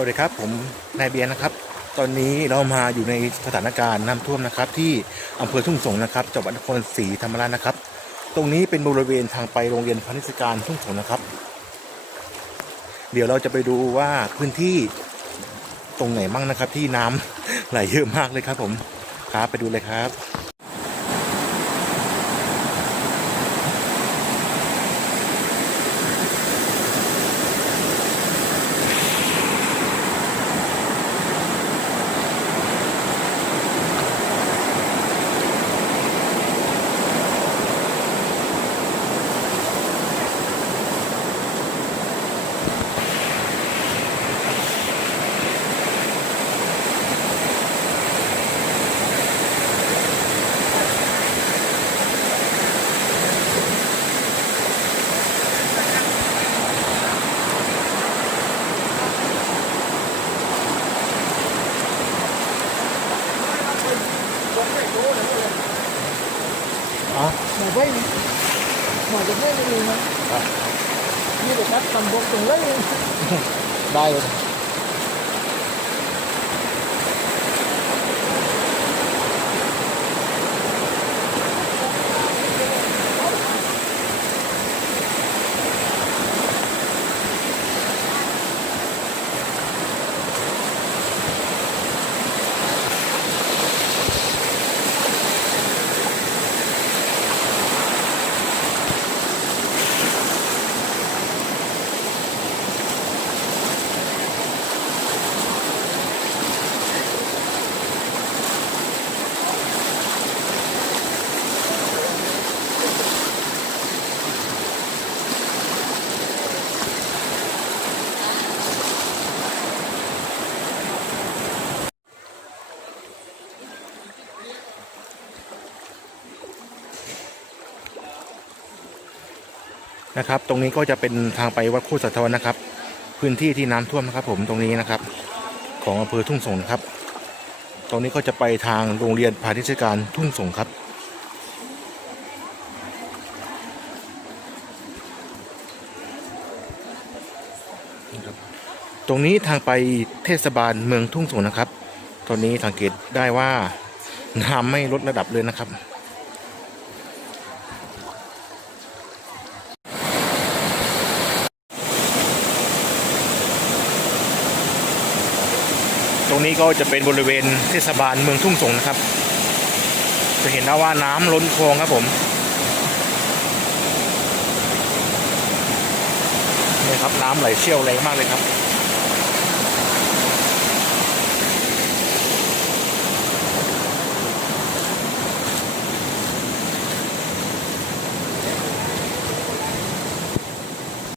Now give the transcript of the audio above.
วัสดีครับ ผมนายเบียร์นะครับ ตอนนี้เรามาอยู่ในสถานการณ์น้ำท่วมนะครับ ที่อำเภอทุ่งสงนะครับจังหวัดนครศรีธรรมราชนะครับ ตรงนี้เป็นบริเวณทางไปโรงเรียนพาณิชการทุ่งสงนะครับ เดี๋ยวเราจะไปดูว่าพื้นที่ตรงไหนมั่งนะครับ ที่น้ำไหลเยอะมากเลยครับ ผมครับไปดูเลยครับ อ๋อหมอไปหมอจะไม่เลยน นะครับ ตรงนี้ก็จะเป็นทางไปวัดโคตรสัทธวันนะครับ พื้นที่ที่น้ำท่วมนะครับ ผมตรงนี้นะครับ ของอำเภอทุ่งสงครับ ตรงนี้ก็จะไปทางโรงเรียนพาณิชยการทุ่งสงครับตรงนี้ทางไปเทศบาลเมืองทุ่งสงนะครับ ตอนนี้สังเกตได้ว่าน้ำไม่ลดระดับเลยนะครับ รงนี้ก็จะเป็นบริเวณเทศบาลเมืองทุ่งสงนะครับ จะเห็นได้ว่าน้ำล้นคลองครับผมนี่ครับน้ำไหลเชี่ยวแรงมากเลยครับ